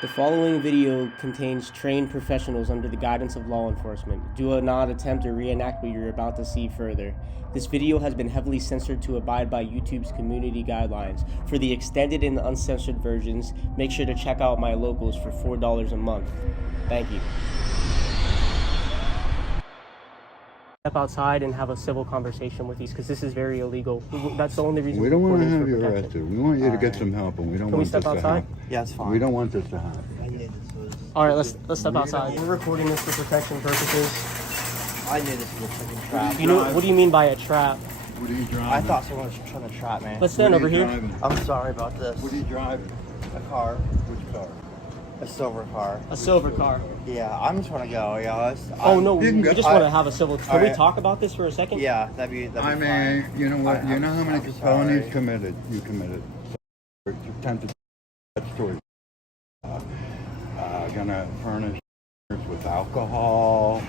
The following video contains trained professionals under the guidance of law enforcement. Do not attempt to reenact what you're about to see further. This video has been heavily censored to abide by YouTube's community guidelines. For the extended and uncensored versions, make sure to check out my locals for $4 a month. Thank you. Step outside and have a civil conversation with these, because this is very illegal. That's the only reason. We don't want to have you arrested. We want you to get some help, and we don't want this to happen. Yeah, it's fine. We don't want this to happen. I knew this was... All right, let's step outside. We're recording this for protection purposes. I knew this was a freaking trap. You know what do you mean by a trap? What are you driving? I thought someone was trying to trap me. Let's stand over here. I'm sorry about this. What are you driving? A car. Which car? A silver car. A silver car. Yeah, I'm just want to go, yo. Oh no, we just want to have a civil. Can we right. talk about this for a second? Yeah, that'd be I fine. mean, you know what? You know how many I'm felonies sorry. committed? You committed. So, you attempted that story. Gonna furnish with alcohol.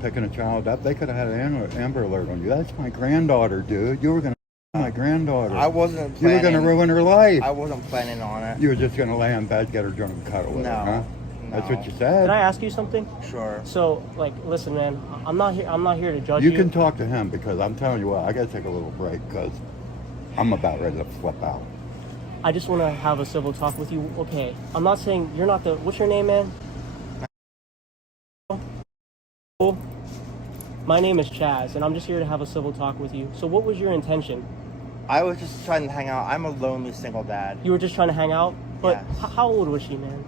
Picking a child up. They could have had an Amber Alert on you. That's my granddaughter, dude. You were gonna my granddaughter. I wasn't You were planning. gonna ruin her life. I wasn't planning on it. You were just gonna lay in bed, get her drunk, and cuddle with her, No. huh? That's No. what you said. Can I ask you something? Sure. So, like, listen, man. I'm not here to judge you. You can talk to him because I'm telling you what, I gotta take a little break because I'm about ready to flip out. I just want to have a civil talk with you. Okay. I'm not saying you're not the. What's your name, man? My name is Chaz, and I'm just here to have a civil talk with you. So, what was your intention? I was just trying to hang out. I'm a lonely single dad. You were just trying to hang out, but Yes. how old was she, man?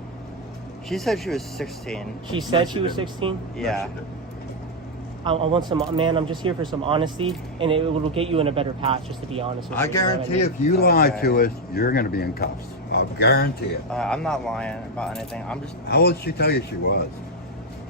She said she was 16. She said she was 16. Yeah. I want some, man. I'm just here for some honesty, and it will get you in a better path. Just to be honest with you. I you know what guarantee mean? if you lie Okay. to us, you're gonna be in cuffs. I'll guarantee it. I'm not lying about anything. I'm just... How old did she tell you she was?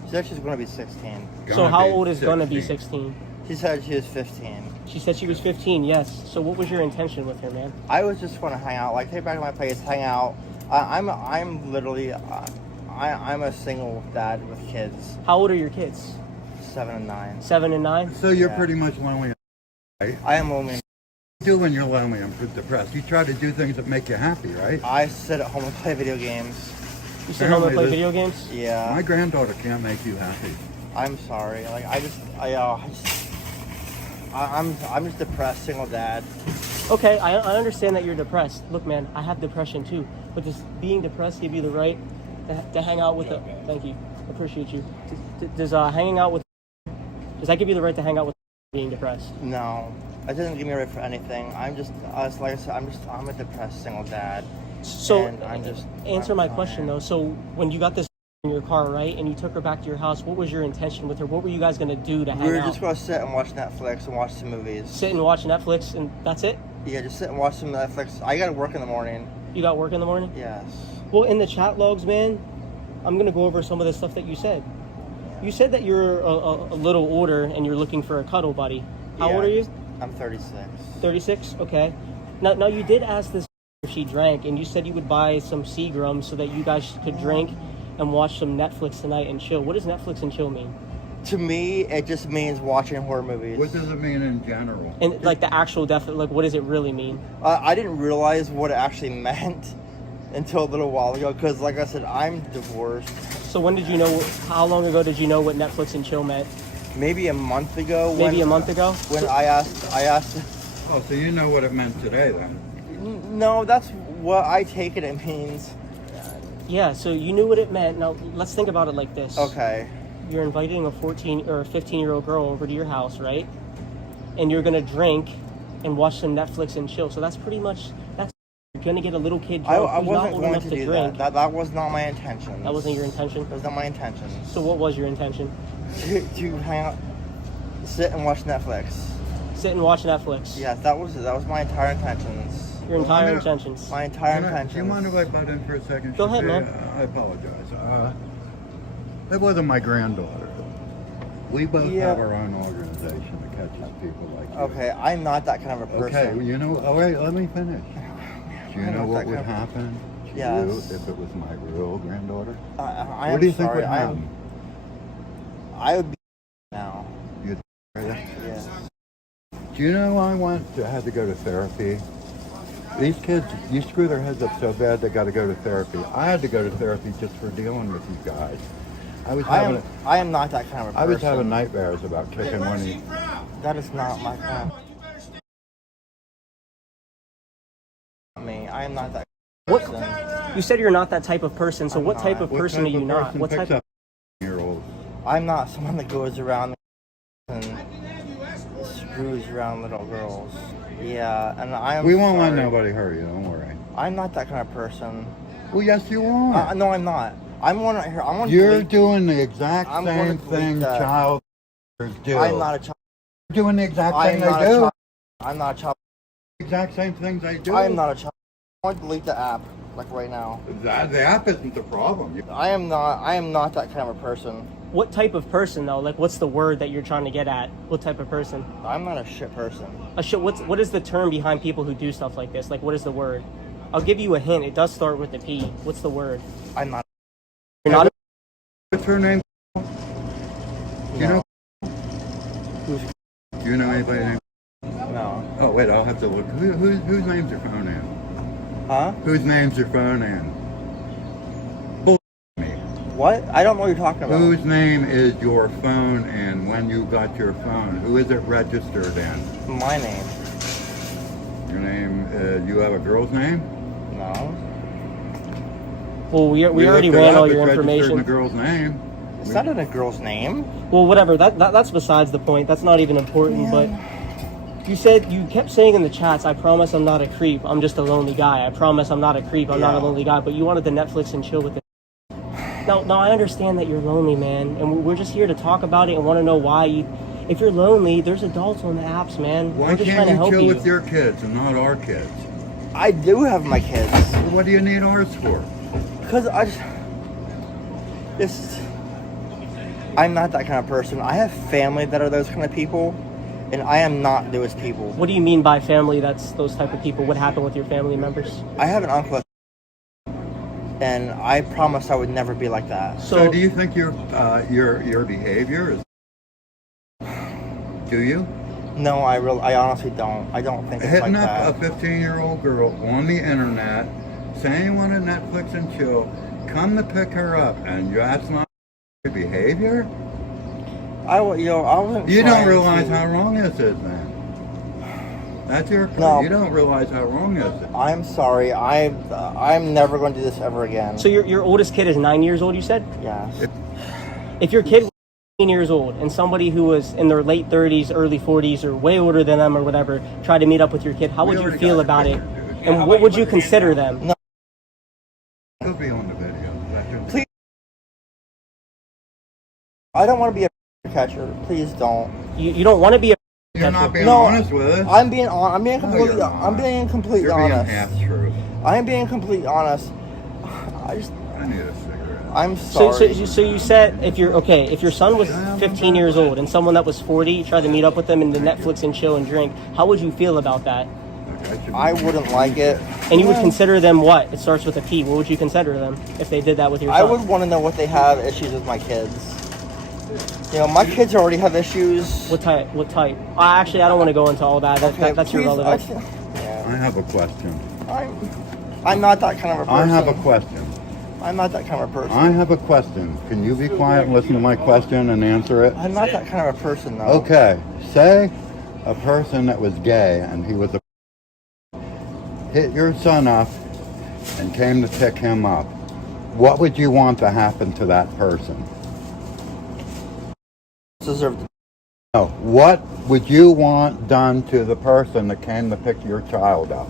She said she's going to be 16. So how Gonna be old is gonna be 16? 16? She said she was 15. She said she was 15. Yes. So what was your intention with her, man? I was just going to hang out, like take back to my place, hang out. I'm literally, I'm a single dad with kids, How old are your kids? 7 and 9. 7 and 9. So you're Yeah. pretty much lonely, right? I am lonely. What do you do when you're lonely and depressed? You try to do things that make you happy, right? I sit at home and play video games. You sit home and play Apparently video games? Yeah, My granddaughter can't make you happy. I'm sorry. Like I'm just depressed, single dad. Okay, I understand that you're depressed. Look, man, I have depression too. But does being depressed give you the right to hang out with a... Thank you. Appreciate you. Does hanging out with... Does that give you the right to hang out with being depressed? No, it doesn't give me a right for anything. I'm just, like I said, I'm a depressed single dad. So, And answer I'm my fine. question though. So, when you got this in your car, right, and you took her back to your house, what was your intention with her? What were you guys gonna do to hang We were out? just gonna sit and watch Netflix and watch some movies. Sit and watch Netflix, and that's it? Yeah, just sit and watch some Netflix. I gotta work in the morning. You got work in the morning? Yes. Well, in the chat logs, man, I'm gonna go over some of the stuff that you said. You said that you're a little older and you're looking for a cuddle buddy. How Yeah. old are you? I'm 36. 36? Okay. Now you did ask this if she drank, and you said you would buy some Seagram so that you guys could drink and watch some Netflix tonight and chill. What does Netflix and chill mean? To me, it just means watching horror movies. What does it mean in general? And like the actual like what does it really mean? I didn't realize what it actually meant until a little while ago, because like I said, I'm divorced. So when did you know, how long ago did you know what Netflix and chill meant? Maybe a month ago. Maybe a month ago? When I asked. Oh, so you know what it meant today then? No, that's what I take it means. Yeah, so you knew what it meant. Now let's think about it like this. Okay. You're inviting a 14 or a 15-year-old girl over to your house, right? And you're gonna drink and watch some Netflix and chill. So that's pretty much, you're gonna get a little kid I drunk who's not wasn't old going enough to to do drink. that was not my intention. That wasn't your intention? That was not my intention. So what was your intention? To hang out, sit and watch Netflix. Sit and watch Netflix. Yes, that was my entire intentions. Your Well, entire I'm gonna- intentions. My entire Do intentions. you mind if I butt in for a second? Go ahead, Shafir? man. I apologize. That wasn't my granddaughter. We both Yeah. have our own organization that catches people like you. Okay, I'm not that kind of a person. Okay, well, you know, all right, let me finish. Do you I'm know not what that would kind of- happen to Yes. you if it was my real granddaughter? I What do you am think sorry. would happen? I would be now. You'd Yes. Do you know I had to go to therapy These kids, you screw their heads up so bad they got to go to therapy. I had to go to therapy just for dealing with you guys. I am not that kind of a person. I was having nightmares about kicking one of you. That is not my kind. Me, I am not that What? person. You said you're not that type of person. So I'm what type not. of person are you not? What type of? Year old? I'm not someone that goes around and screws around little girls. Yeah, and I'm We won't let sorry. nobody hurt you. Don't worry. I'm not that kind of person. Well, yes, you are. No, I'm not. I'm one right here. I'm one. You're doing the exact I'm same gonna delete thing that. child do. I'm not a child. You're doing the exact I'm thing not they a do. child. I'm not a child. Exact same things they do. I am not a child. I want to delete the app, like right now. The app isn't the problem. I am not that kind of a person. What type of person though? Like, what's the word that you're trying to get at? What type of person? I'm not a shit person. A shit. What is the term behind people who do stuff like this? Like, what is the word? I'll give you a hint. It does start with a P. What's the word? I'm not. You're not. What's her name? You know? Who's? Do you know anybody named? No. Oh wait, I'll have to look. Whose name's your phone in? Huh? Whose name's your phone in? Me. What? I don't know what you're talking about. Whose name is your phone in when you got your phone? Who is it registered in? My name. Your name, you have a girl's name? No. Well, we already looked it ran up, all it's your registered in information. the girl's name. It's not in a girl's name. Well, whatever. That's besides the point. That's not even important. Yeah. But you kept saying in the chats, "I promise I'm not a creep. I'm just a lonely guy. I promise I'm not a creep. I'm not a Yeah. lonely guy." But you wanted to Netflix and chill with it. Now, I understand that you're lonely, man, and we're just here to talk about it and want to know why you. If you're lonely, there's adults on the apps, man. Why we're just trying can't to you help chill you. with your kids and not our kids? I do have my kids. Well, what do you need ours for? Because I'm not that kind of person. I have family that are those kind of people, and I am not those people. What do you mean by family? That's those type of people. What happened with your family members? I have an uncle, and I promised I would never be like that. So do you think your behavior is? Do you? No, I honestly don't. I don't think it's Hitting like up that. a 15-year-old girl on the internet, saying you want to Netflix and chill, come to pick her up, and that's not your behavior? I wasn't. You don't trying realize to- how wrong this is, man. That's your point. No. You don't realize how wrong this is. I'm sorry. I'm never going to do this ever again. So your oldest kid is 9 years old, you said? Yes. If your kid was 15 years old and somebody who was in their late 30s, early 40s, or way older than them or whatever tried to meet up with your kid, how We would you already feel got about the it? picture, dude. And what would you consider them? No. It'll be on the video. Please. I don't want to be a catcher. Please don't. You don't want to be a You're not being No, honest with us. I'm being completely. you're not. I'm being completely You're being honest. half truth. I am being completely honest. I need a cigarette. I'm So, sorry. so you said if your son was 15 years old and someone that was 40 tried to meet up with them and to Netflix and chill and drink, how would you feel about that? I wouldn't like it. And you would consider them what? It starts with a P. What would you consider them if they did that with your son? I would want to know what they have issues with my kids. You know, my kids already have issues. What type? What type? Actually, I don't want to go into all that. That's please, irrelevant. I have a question. I'm not that kind of a person. I have a question. I'm not that kind of a person. I have a question. Can you be quiet and listen to my question and answer it? I'm not that kind of a person, though. Okay. Say a person that was gay and he was hit your son up and came to pick him up. What would you want to happen to that person? Deserve. No. What would you want done to the person that came to pick your child up?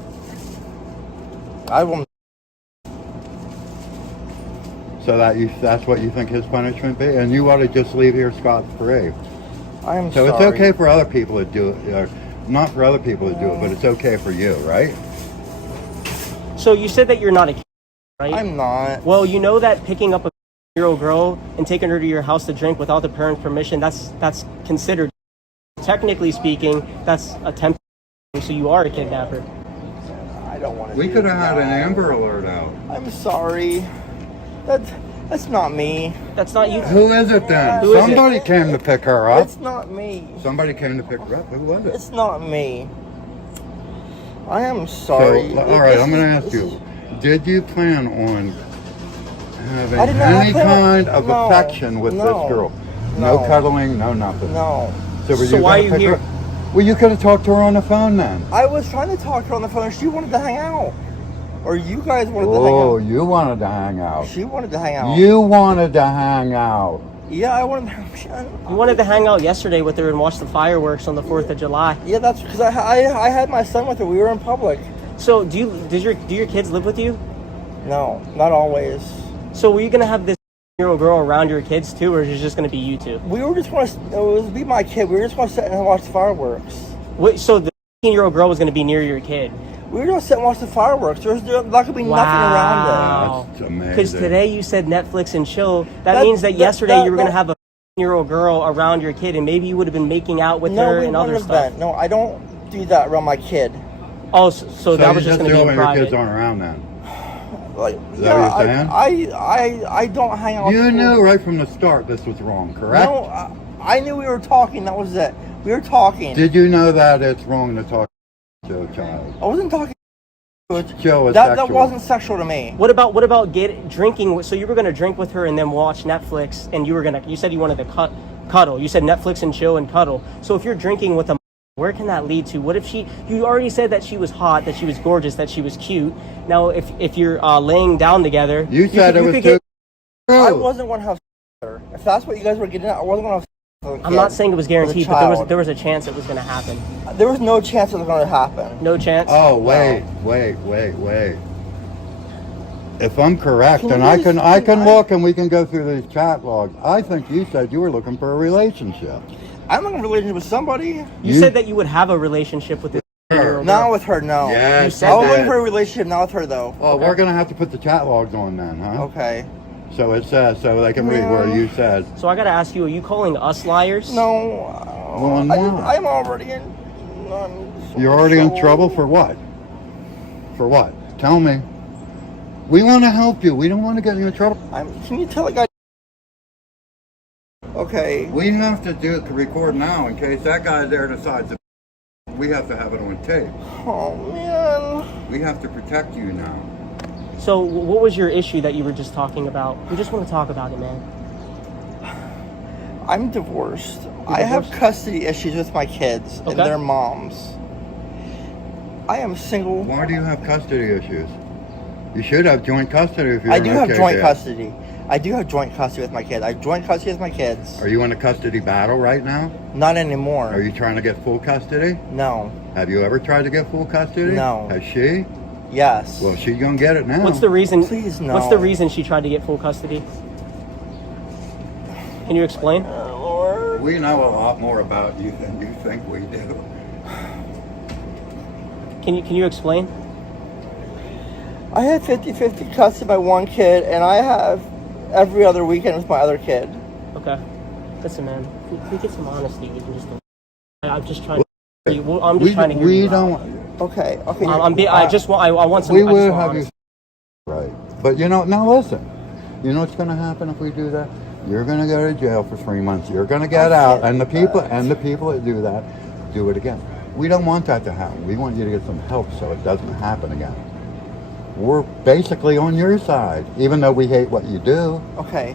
I will. So that's what you think his punishment be? And you ought to just leave here scot-free. I'm So sorry. it's okay for other people to do it, not for other people to do it, but it's okay for you, right? So you said that you're not a kid, right? I'm not. Well, you know that picking up a year-old girl and taking her to your house to drink without the parents' permission, that's considered, technically speaking, that's attempted. So you are a kidnapper. I don't want to. We could have had an Amber Alert out. I'm sorry. That's not me. That's not you. Who is it then? Who is it? Somebody came to pick her up. It's not me. Somebody came to pick her up. Who was it? It's not me. I am sorry. So, all right, I'm going to ask you. Did you plan on having I did not any plan- kind of no, affection with no, this girl? No no. cuddling, no nothing. No. So, were So you why gonna are you pick here? her? Well, you could have talked to her on the phone then. I was trying to talk to her on the phone. She wanted to hang out. Or you guys wanted to hang Oh, out. you wanted to hang out. She wanted to hang out. You wanted to hang out. Yeah, I wanted to hang out. You wanted to hang out yesterday with her and watch the fireworks on the 4th of July. Yeah, that's because I had my son with her. We were in public. So do your kids live with you? No, not always. So were you gonna have this year-old girl around your kids too, or is it just gonna be you two? We were just going to, it was be my kid. We were just going to sit and watch the fireworks. Wait, so the 15-year-old girl was gonna be near your kid? We were going to sit and watch the fireworks. There could be nothing around Wow. That's amazing. Because today you said Netflix and chill. That That- means that that- yesterday that- you were gonna that- have a 15-year-old girl around your kid, and maybe you would have been making out with it. No, her we and other wouldn't have stuff. been. No, I don't do that around my kid. Oh, so that was just gonna be when in your kids private. aren't around then. Like, Is that what you're saying? I don't hang out. You with people. knew right from the start this was wrong, correct? No, I knew we were talking. That was it. We were talking. Did you know that it's wrong to talk to a child? I wasn't talking. Joe is That sexual. wasn't sexual to me. What about drinking? So you were gonna drink with her and then watch Netflix, and you said you wanted to cuddle. You said Netflix and chill and cuddle. So if you're drinking with a, where can that lead to? What if you already said that she was hot, that she was gorgeous, that she was cute. Now if you're laying down together, You said it was could too true. I wasn't going to have sex with her. If that's what you guys were getting at, I wasn't going to have sex with a I'm kid. not saying it was guaranteed, With a but child. there was a chance it was gonna happen. There was no chance it was going to happen. No chance. Oh, wait. If I'm correct, Can and you I just- can I can I- look and we can go through these chat logs. I think you said you were looking for a relationship. I'm in a relationship with somebody. You said that you would have a relationship with this girl. Not with her, no. Yes, You said I was that. looking for a relationship, not with her, though. Oh, Okay. we're gonna have to put the chat logs on then, huh? Okay. So it says so they can read where you said. So I gotta ask you: are you calling us liars? No. Well, why? I'm already in. You're already in trouble for what? For what? Tell me. We want to help you. We don't want to get you in trouble. Can you tell a guy? Okay. We have to record now in case that guy there decides to. We have to have it on tape. Oh man. We have to protect you now. So what was your issue that you were just talking about? We just want to talk about it, man. I'm divorced. You're I have divorced? custody issues with my kids and Okay. their moms. I am single. Why do you have custody issues? You should have joint custody if you're I an do have okay joint dad. custody. I do have joint custody with my kids. I have joint custody with my kids. Are you in a custody battle right now? Not anymore. Are you trying to get full custody? No. Have you ever tried to get full custody? No. Has she? Yes. Well, she's gonna get it now. What's the reason? Please, no. What's the reason she tried to get full custody? Can you explain? Lord. We know a lot more about you than you think we do. Can you explain? I have 50-50 custody of my one kid, and I have every other weekend with my other kid. Okay. Listen, man. If we get some honesty, we can just. I'm just trying. I'm just trying to hear we you out. don't. Okay. Okay. I just want. I want some. We I just will want have you. honesty. Right. But you know, now listen. You know what's going to happen if we do that? You're going to go to jail for 3 months. You're going to get out, and the people that do that do it again. We don't want that to happen. We want you to get some help so it doesn't happen again. We're basically on your side, even though we hate what you do. Okay.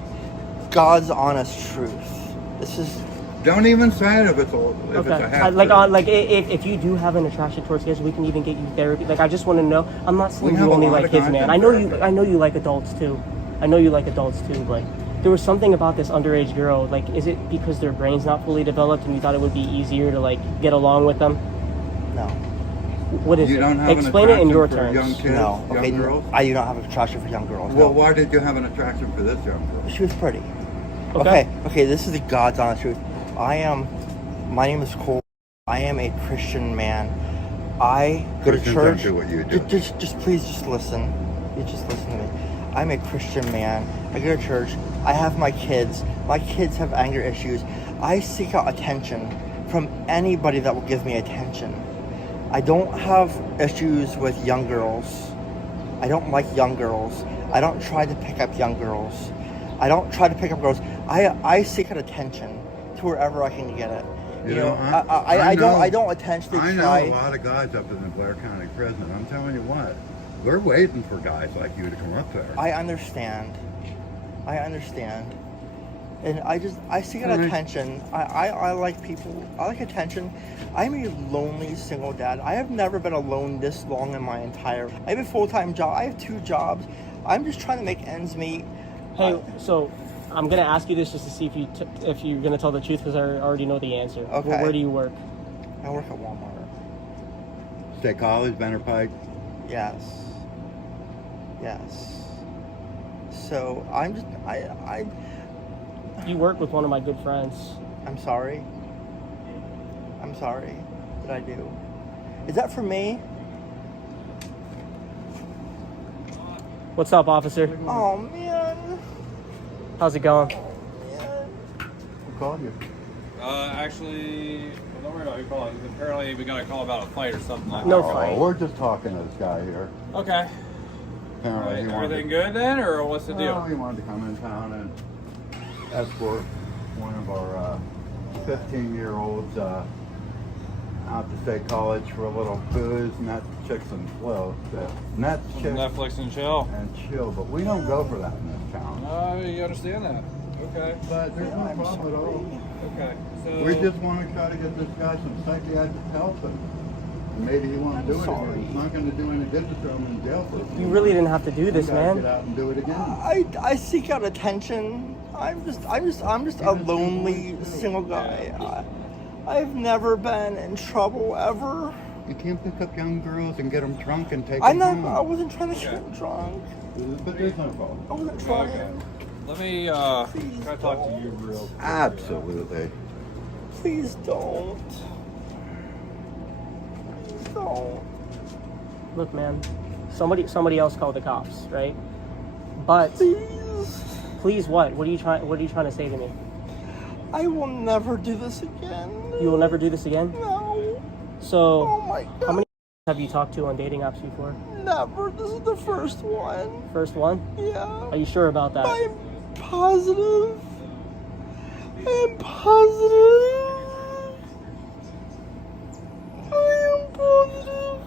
God's honest truth. This is. Don't even say it if it's a Okay. half. If you do have an attraction towards kids, we can even get you therapy. Like, I just want to know. I'm not saying We have you a only lot like of kids, man. content I know you like adults too. I know you like adults too, but there was something about this underage girl. Like, is it because their brain's not fully developed and you thought it would be easier to like get along with them? No. What is You it? don't have Explain an it in your attraction for terms. young kids, No. Okay. young girls? I do not have an attraction for young girls. Well, No. why did you have an attraction for this young girl? She was pretty. Okay. Okay. This is the God's honest truth. My name is Cole. I am a Christian man. I go to Christians church. don't do what you do. Just please, just listen. You just listen to me. I'm a Christian man. I go to church. I have my kids. My kids have anger issues. I seek out attention from anybody that will give me attention. I don't have issues with young girls. I don't like young girls. I don't try to pick up young girls. I don't try to pick up girls. I seek out attention to wherever I can get it. You know, I don't intentionally I know try. a lot of guys up in the Blair County Prison. I'm telling you what, they're waiting for guys like you to come up there. I understand. And I seek out attention. I like people. I like attention. I'm a lonely single dad. I have never been alone this long in my entire life. I have a full-time job. I have 2 jobs. I'm just trying to make ends meet. Hey, so I'm gonna ask you this just to see if you're gonna tell the truth, because I already know the answer. Okay. Where do you work? I work at Walmart. State College, Banner Pike. Yes. So You work with one of my good friends. I'm sorry. What did I do? Is that for me? What's up, officer? Oh man. How's it going? Who called you? Actually, don't worry about who called. Apparently, we got a call about a fight or something like No that. fight. We're just talking to this guy here. Okay. Apparently, he wanted Everything good then, or what's the to, deal? he wanted to come in town and escort one of our 15-year-olds out to State College for a little booze, NETFLlX and CHlLL. Netflix and chill. And chill, but we don't go for that in this town. You understand that? Okay. But there's no problem at all. Okay. So We just want to try to get this guy some psychiatric help, and maybe he won't do it again. It's not going to do any good to throw him in jail for a few You really months. didn't have to do this, You gotta man. Get out and do it again. I seek out attention. I'm just a lonely single guy. I've never been in trouble ever. You can't pick up young girls and get them drunk and take I them home. wasn't trying to get drunk. But there's no problem. I wasn't trying. Okay. Let me can I talk to you real quick? Absolutely. Please don't. Please don't. Look, man. Somebody else called the cops, right? But Please. please, what? What are you trying to say to me? I will never do this again. You will never do this again? No. So, Oh my God. how many have you talked to on dating apps before? Never. This is the first one. First one? Yeah. Are you sure about that? I'm positive. I'm positive. I am positive.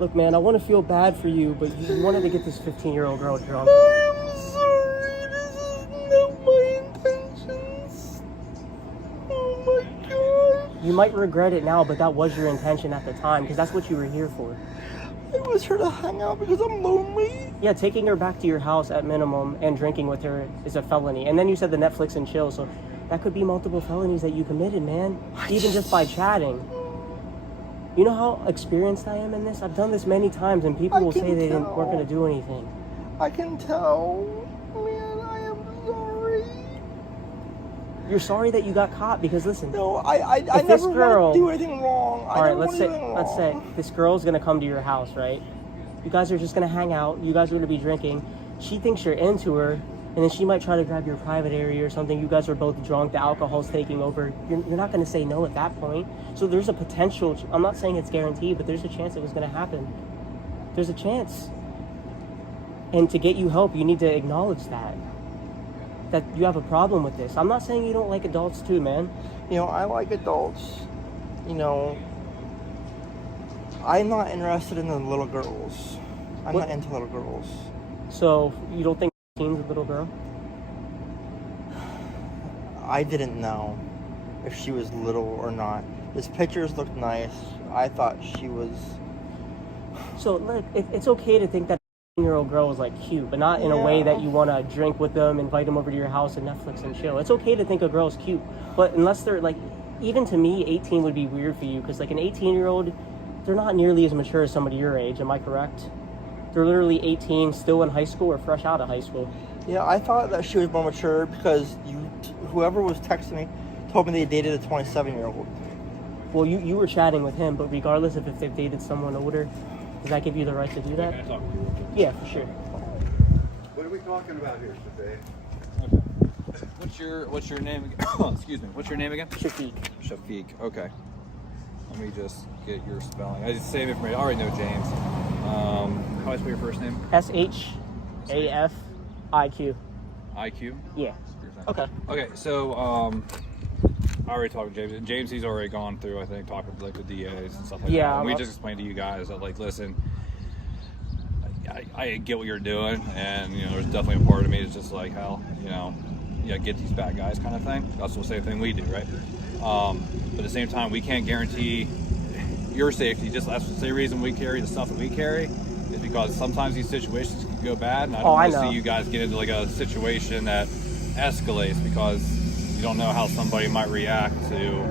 Look, man, I want to feel bad for you, but you wanted to get this 15-year-old girl drunk. I'm sorry. This is not my intentions. Oh my God. You might regret it now, but that was your intention at the time, because that's what you were here for. I was here to hang out because I'm lonely. Yeah, taking her back to your house at minimum and drinking with her is a felony. And then you said the Netflix and chill, so that could be multiple felonies that you committed, man. Even just by chatting. You know how experienced I am in this? I've done this many times, and people will say they weren't going to do anything. I can tell. Man, I am sorry. You're sorry that you got caught, because listen. No, I this never girl- want to do anything wrong. All right, let's say this girl's gonna come to your house, right? You guys are just gonna hang out. You guys are gonna be drinking. She thinks you're into her, and then she might try to grab your private area or something. You guys are both drunk. The alcohol's taking over. You're not gonna say no at that point. So there's a potential. I'm not saying it's guaranteed, but there's a chance it was gonna happen. There's a chance. And to get you help, you need to acknowledge that you have a problem with this. I'm not saying you don't like adults too, man. You know, I like adults. You know, I'm not interested in the little girls. I'm What? not into little girls. So you don't think teen's a little girl? I didn't know if she was little or not. His pictures looked nice. I thought she was. So look, it's okay to think that a 15-year-old girl is like cute, but not in a way that you want to drink with them, invite them over to your house and Netflix and chill. It's okay to think a girl's cute, but unless they're like, even to me, 18 would be weird for you, because like an 18-year-old, they're not nearly as mature as somebody your age. Am I correct? They're literally 18, still in high school or fresh out of high school. Yeah, I thought that she was more mature because whoever was texting me told me they dated a 27-year-old. Well, you were chatting with him, but regardless if they've dated someone older, does that give you the right to do that? Can I talk to you real quick? Yeah, for sure. What are we talking about here today? Okay. What's your name again? Excuse me. What's your name again? Shafiq. Shafiq. Okay. Let me just get your spelling. I just save information. I already know James. How do I spell your first name? SHAFIQ. IQ. Yeah. Okay. Okay. So I already talked to James. James, he's already gone through, I think, talking to like the DAs and stuff like Yeah, that. And we just explained to you guys that, like, listen, I get what you're doing, and you know, there's definitely a part of me that's just like, hell, you know, yeah, get these bad guys kind of thing. That's the same thing we do, right? But at the same time, we can't guarantee your safety. Just that's the same reason we carry the stuff that we carry, is because sometimes these situations can go bad, and I don't want to see you guys get into like a situation that escalates because you don't know how somebody might react to,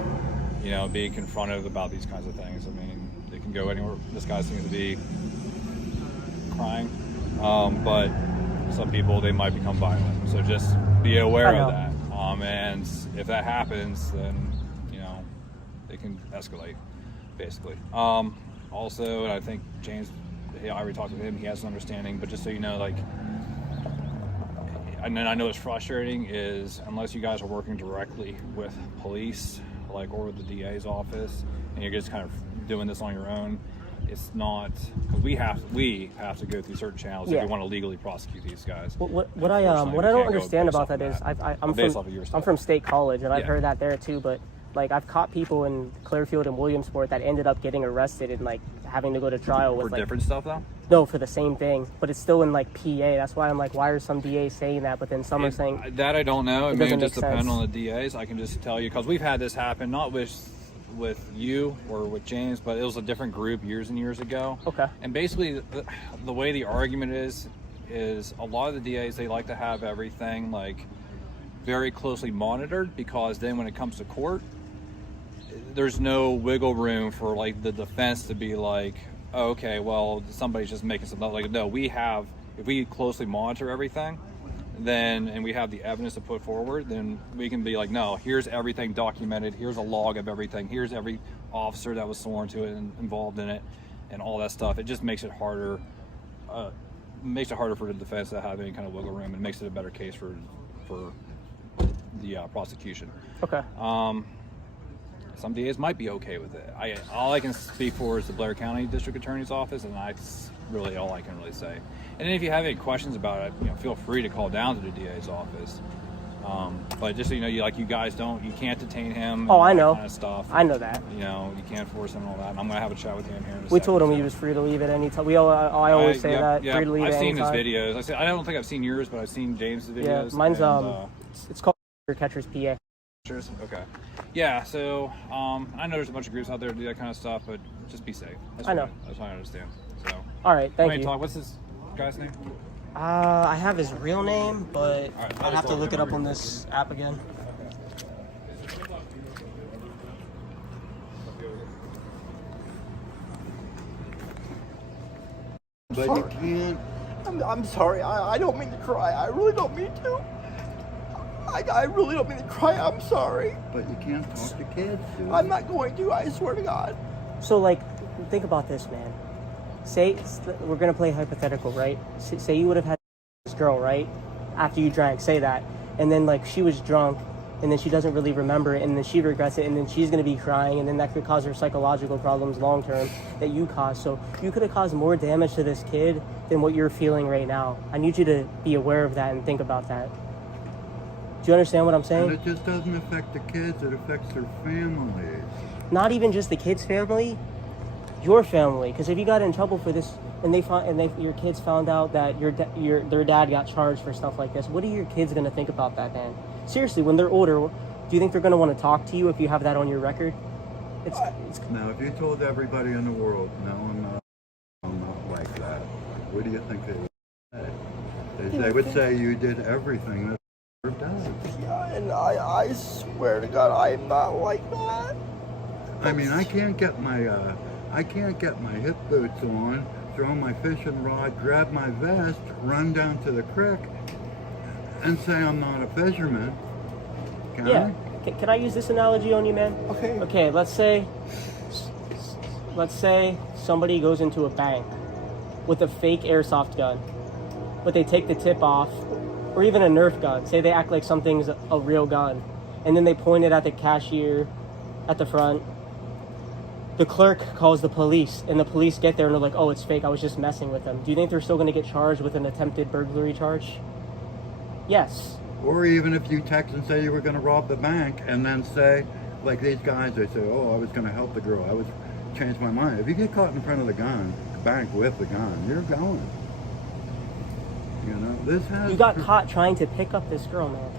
you know, being confronted about these kinds of things. I mean, it can go anywhere. This guy seems to be crying, but some people, they might become violent, so just be aware of that. And if that happens, then you know, it can escalate basically. Also, and I think James, I already talked to him, he has an understanding, but just so you know, like, and then I know it's frustrating, is unless you guys are working directly with police, like, or with the DA's office, and you're just kind of doing this on your own, it's not, because we have to go through certain channels if we want to legally prosecute these guys. What I don't understand about that is I'm from State College, and I've heard that there too. But like, I've caught people in Clearfield and Williamsport that ended up getting arrested and like having to go to trial with for different stuff though. No, for the same thing, but it's still in like PA. That's why I'm like, why are some DAs saying that, but then some are saying that? I don't know. It may just depend sense. on the DAs. I can just tell you because we've had this happen, not with you or with James, but it was a different group years and years ago. Okay. And basically, the way the argument is a lot of the DAs, they like to have everything like very closely monitored, because then when it comes to court, there's no wiggle room for like the defense to be like, oh, okay, well, somebody's just making something. Like, no, if we closely monitor everything, then, and we have the evidence to put forward, then we can be like, no, here's everything documented, here's a log of everything, here's every officer that was sworn to it and involved in it, and all that stuff. It just makes it harder, for the defense to have any kind of wiggle room, and makes it a better case for the prosecution. Okay. Some DAs might be okay with it. All I can speak for is the Blair County District Attorney's Office, and that's really all I can really say. And then if you have any questions about it, you know, feel free to call down to the DA's office. But just so you know, you guys you can't detain him. Oh, I know. Kind of stuff. I know that. You know, you can't force him and all that. And I'm gonna have a chat with him here in a We second. told him he was free to leave at any time. I always say that. Yeah, Free to leave I've at any seen his time. videos. I don't think I've seen yours, but I've seen James's videos. Yeah, mine's and, it's called Catcher's PA. Okay. Yeah, so I know there's a bunch of groups out there that do that kind of stuff, but just be safe. I know. That's what I understand. So. All right, thank you. What's this guy's name? I have his real name, but right, I'd have to look it up on this app again. But you can't. I'm sorry. I don't mean to cry. I really don't mean to. I really don't mean to cry. I'm sorry. But you can't talk to kids, dude. I'm not going to. I swear to God. So, like, think about this, man. Say we're gonna play hypothetical, right? Say you would have had this girl, right? After you drank, say that, and then like she was drunk, and then she doesn't really remember it, and then she regrets it, and then she's gonna be crying, and then that could cause her psychological problems long term that you caused. So you could have caused more damage to this kid than what you're feeling right now. I need you to be aware of that and think about that. Do you understand what I'm saying? And it just doesn't affect the kids, it affects their families. Not even just the kid's family, your family. Because if you got in trouble for this, and your kids found out that their dad got charged for stuff like this, what are your kids gonna think about that, man? Seriously, when they're older, do you think they're gonna want to talk to you if you have that on your record? It's Now, if you told everybody in the world, no, I'm not like that, what do you think they would say? They would say you did everything that does. Yeah, and I swear to God, I'm not like that. I mean, I can't get my hip boots on, throw my fishing rod, grab my vest, run down to the creek, and say I'm not a fisherman. Can I? Can I use this analogy on you, man? Okay. Okay, let's say somebody goes into a bank with a fake airsoft gun, but they take the tip off, or even a Nerf gun. Say they act like something's a real gun, and then they point it at the cashier at the front. The clerk calls the police, and the police get there and they're like, oh, it's fake, I was just messing with them. Do you think they're still going to get charged with an attempted burglary charge? Yes. Or even if you text and say you were going to rob the bank and then say, like these guys, they say, oh, I was going to help the girl. I was changed my mind. If you get caught in front of the bank with the gun, you're going. You know, this has... You got caught trying to pick up this girl, man.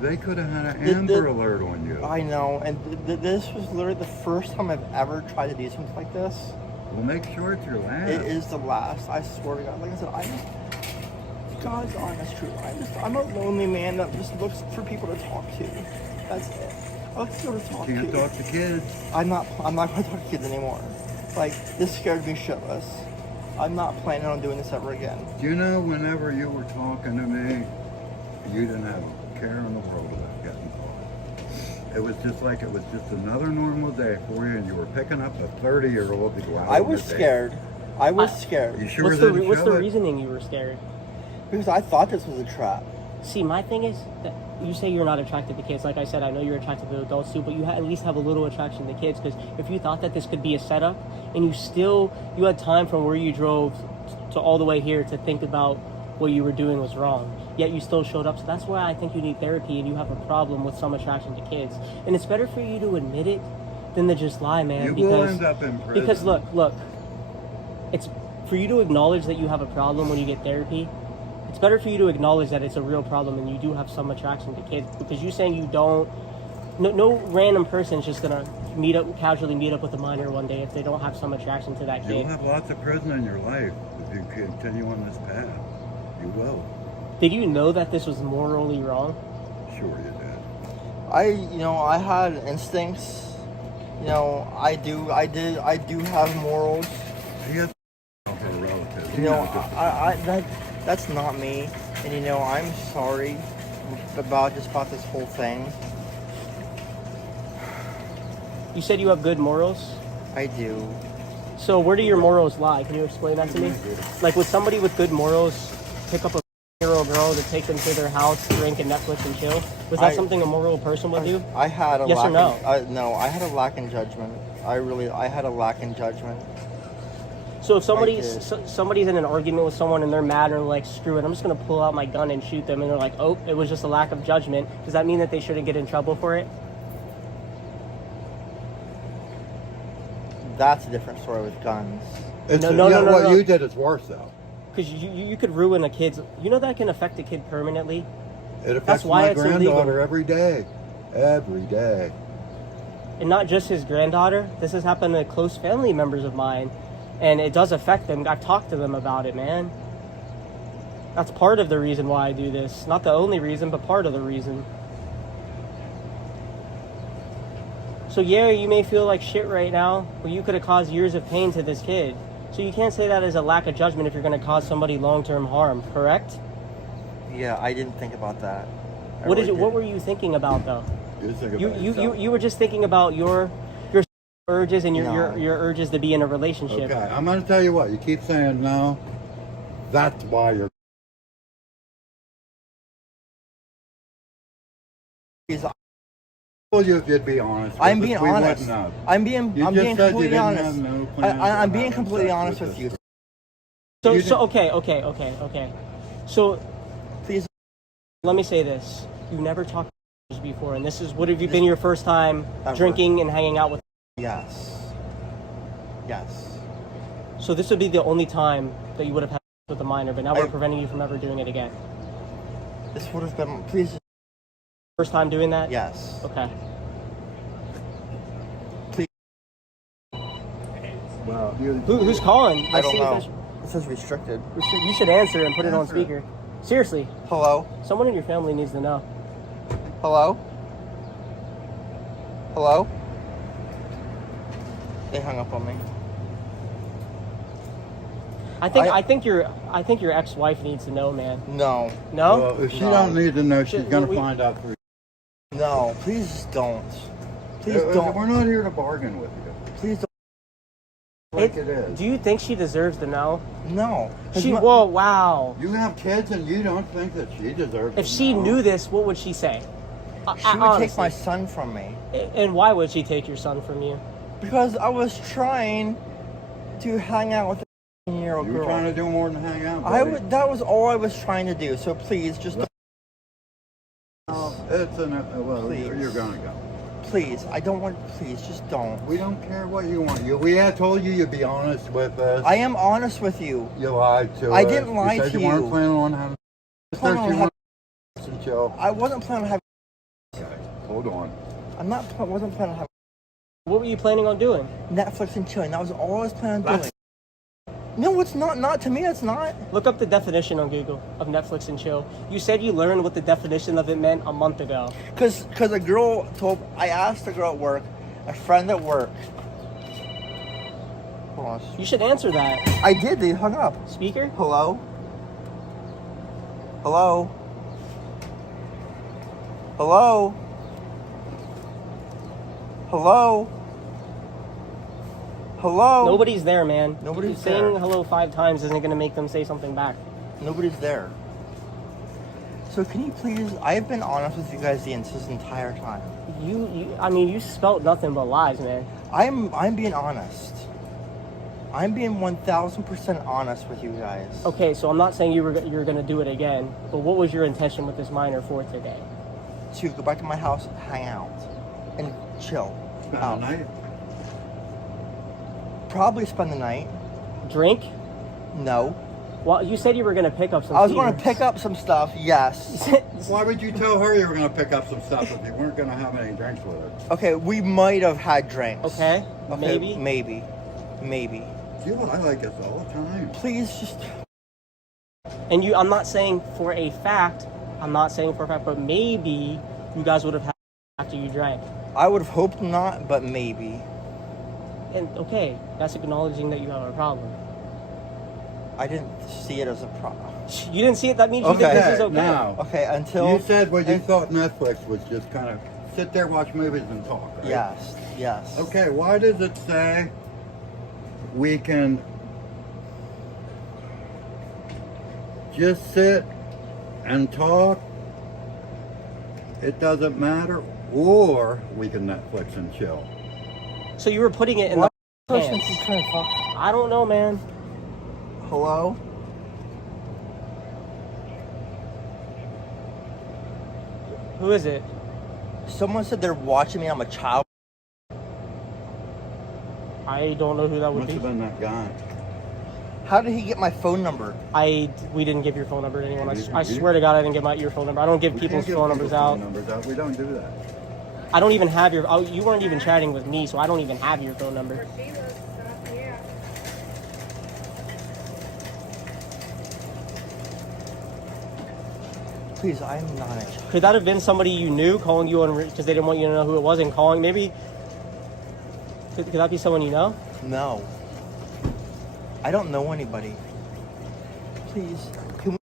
They could have had an Amber Alert on you. I know, and this was literally the first time I've ever tried to do something like this. Well, make sure it's your last. It is the last. I swear to God. Like I said, God's honest truth. I'm a lonely man that just looks for people to talk to. That's it. I look for people to talk to. Can't talk to kids. I'm not going to talk to kids anymore. Like, this scared me shitless. I'm not planning on doing this ever again. Do you know, whenever you were talking to me, you didn't have a care in the world about getting caught. It was just like it was just another normal day for you, and you were picking up a 30-year-old to go out. I was scared. I was scared. You sure What's the reasoning you were scared? Because I thought this was a trap. See, my thing is that you say you're not attracted to kids. Like I said, I know you're attracted to adults too, but you at least have a little attraction to kids, because if you thought that this could be a setup and you had time from where you drove to all the way here to think about what you were doing was wrong, yet you still showed up. So that's why I think you need therapy and you have a problem with some attraction to kids. And it's better for you to admit it than to just lie, man. You will end up in prison. Because look, it's for you to acknowledge that you have a problem when you get therapy. It's better for you to acknowledge that it's a real problem and you do have some attraction to kids, because you saying you don't, no random person is just gonna casually meet up with a minor one day if they don't have some attraction to that kid. You'll have lots of prison in your life if you continue on this path. You will. Did you know that this was morally wrong? Sure you did. I had instincts. I do have morals. You have a relative. That's not me. And I'm sorry about this whole thing. You said you have good morals? I do. So where do your morals lie? Can you explain that to me? Like, would somebody with good morals pick up a year-old girl to take them to their house, drink and Netflix and chill? Was that something a moral person would do? I had a yes or no? No, I had a lack in judgment. I had a lack in judgment. So if somebody's in an argument with someone and they're mad and they're like, screw it, I'm just going to pull out my gun and shoot them, and they're like, oh, it was just a lack of judgment, does that mean that they shouldn't get in trouble for it? That's a different story with guns. No. What you did is worse, though. Because you could ruin a kid's... that can affect a kid permanently? It affects my granddaughter every day. Every day. And not just his granddaughter. This has happened to close family members of mine. And it does affect them. I've talked to them about it, man. That's part of the reason why I do this. Not the only reason, but part of the reason. So yeah, you may feel like shit right now, but you could have caused years of pain to this kid. So you can't say that as a lack of judgment if you're going to cause somebody long-term harm, correct? Yeah, I didn't think about that. What were you thinking about, though? You were just thinking about your urges and your urges to be in a relationship. Okay, I'm going to tell you what. You keep saying no. That's why you're... I told you if you'd be honest. I'm being honest. I'm being completely honest. I'm being completely honest with you. Okay. So, please, let me say this. You never talked to before, and would have you been your first time drinking and hanging out with? Yes. So this would be the only time that you would have had with a minor, but now we're preventing you from ever doing it again. This would have been, please. First time doing that? Yes. Okay. Please. Well, who's calling? I don't know. This is restricted. You should answer and put it on speaker. Seriously. Hello? Someone in your family needs to know. Hello? They hung up on me. I think your ex-wife needs to know, man. No. No? Well, if she don't need to know, she's going to find out through. No, please don't. Please don't. We're not here to bargain with you. Please don't. Like it is. Do you think she deserves to know? No. Whoa, wow. You have kids and you don't think that she deserves to know? If she knew this, what would she say? She would take my son from me. And why would she take your son from you? Because I was trying to hang out with a 10-year-old girl. You were trying to do more than hang out, buddy. That was all I was trying to do. So please, just... Please. You're going to go. Please, I don't want. Please, just don't. We don't care what you want. We had told you you'd be honest with us. I am honest with you. You lied to us. I didn't lie you said to you weren't you. planning on having and chill. I wasn't planning on having. Okay, hold on. Wasn't planning on having What were you planning on doing? Netflix and chilling. That was all I was planning on doing. No, it's not. Not to me, it's not. Look up the definition on Google of Netflix and chill. You said you learned what the definition of it meant a month ago. Because a girl I asked a girl at work, a friend at work. Hold on. You should answer that. I did. They hung up. Speaker? Hello? Hello? Hello? Hello? Hello? Nobody's there, man. Nobody's Saying there. hello 5 times isn't going to make them say something back. Nobody's there. So can you please? I've been honest with you guys this entire time. You spelt nothing but lies, man. I'm being honest. I'm being 1,000% honest with you guys. Okay, so I'm not saying you're going to do it again, but what was your intention with this minor for today? To go back to my house, hang out, and chill. Spend the night. Probably spend the night. Drink? No. Well, you said you were going to pick up some I was tea. going to pick up some stuff, yes. Why would you tell her you were going to pick up some stuff if you weren't going to have any drinks with her? Okay, we might have had drinks. Okay, Maybe. You lie like this all the time. Please just... And I'm not saying for a fact, but maybe you guys would have had after you drank. I would have hoped not, but maybe. And okay, that's acknowledging that you have a problem. I didn't see it as a problem. You didn't see it, that means you think Okay, this is okay. now. Okay, until... You said what you thought Netflix was just kind of sit there, watch movies, and talk, right? Yes. Okay, why does it say we can just sit and talk? It doesn't matter, or we can Netflix and chill. So you were putting it in What the person pants. is trying to talk? I don't know, man. Hello? Who is it? Someone said they're watching me. I'm a child. I don't know who that would Must be. have been that guy. How did he get my phone number? We didn't give your phone number to anyone. I You- swear to God, I didn't give your phone number. I don't give We people's can't give phone numbers people's out. phone numbers out. We don't do that. I don't even have your. You weren't even chatting with me, so I don't even have your phone number. Please, I'm not a child. Could that have been somebody you knew calling you on because they didn't want you to know who it was and calling? Maybe. Could that be someone you know? No. I don't know anybody. Please. Can we...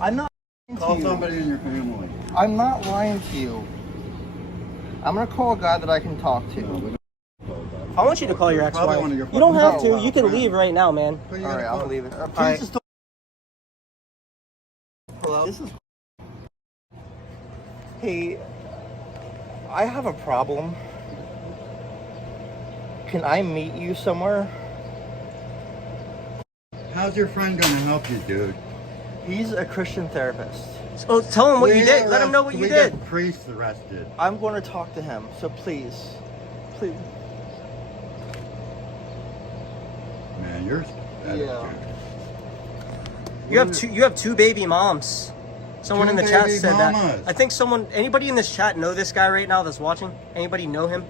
I'm not lying to Call you. somebody in your family. I'm not lying to you. I'm gonna call a guy that I can talk to. No, we don't. I want you to call your Probably ex-wife. one of your You don't have fucking- to. You can friends. leave right now, man. Who you All right, gonna I'm call? leaving. Please right. just don't... Hello? This is... Hey, I have a problem. Can I meet you somewhere? How's your friend gonna help you, dude? He's a Christian therapist. Oh, tell him what you did. Let him know what you we did. got priests arrested. I'm going to talk to him, so please. Please. Man, you're. Yeah. You have two baby moms. Someone Two in the chat baby said mamas. that. I think anybody in this chat know this guy right now that's watching? Anybody know him?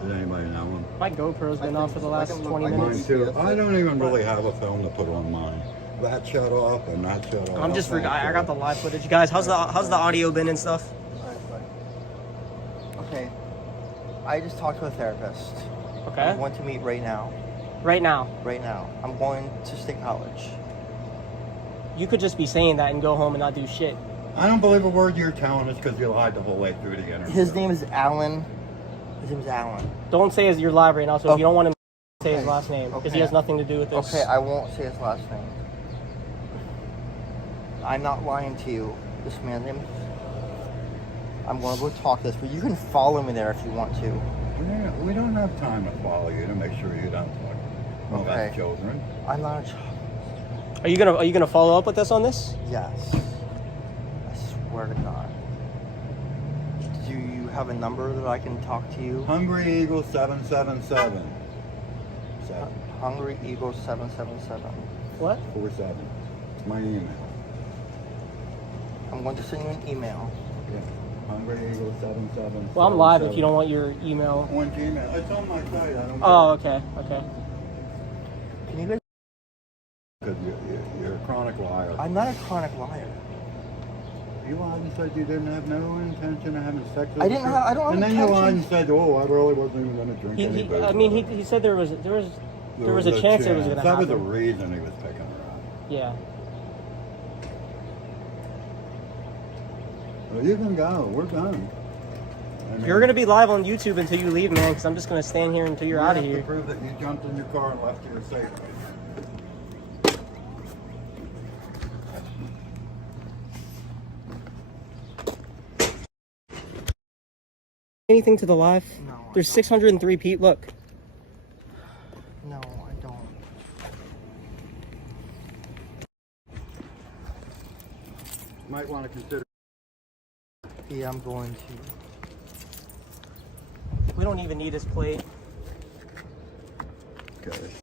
Does anybody know him? My GoPro's been on for the last 20 Mine minutes. too. I don't even really have a film to put on mine. That shut off and that shut off. I'm just I got the live footage. Guys, how's the audio been and stuff? Okay. I just talked to a therapist. Okay. I want to meet right now. Right now. Right now. I'm going to State College. You could just be saying that and go home and not do shit. I don't believe a word you're telling us because you lied the whole way through the interview. His name is Alan. His name is Alan. Don't say you're live right now, so if you don't want him to say his Okay. last name, because he Okay. has nothing to do with this. Okay, I won't say his last name. I'm not lying to you. This man's name. I'm going to go talk to this, but you can follow me there if you want to. We don't have time to follow you to make sure you don't talk. don't Okay. have children. I'm not a child. Are you gonna follow up with us on this? Yes. I swear to God. Do you have a number that I can talk to you? Hungry Eagle 777. Hungry Eagle 777. What? 47. It's my email. I'm going to send you an email. Yeah. Hungry Eagle 777. Well, I'm live if you don't want your email. I want Gmail. It's on my site. I don't Oh, okay, okay. Can you guys? Because you're a chronic liar. I'm not a chronic liar. You lied and said you didn't have no intention of having sex with I didn't her. have- I don't have And then you lied and intentions. said, oh, I really wasn't even going to drink any booze. I mean, he said there was a chance it was gonna That was the happen. reason he was picking her up. Yeah. Well, you can go. We're done. I mean, You're gonna be live on YouTube until you leave, man. Because I'm just gonna stand here until you're you out of have to here. prove that you jumped in your car and left here safely. Anything to the live? No, I There's don't. 603 people. Look. No, I don't. You might want to consider. Yeah, I'm going to. We don't even need his plate. Okay.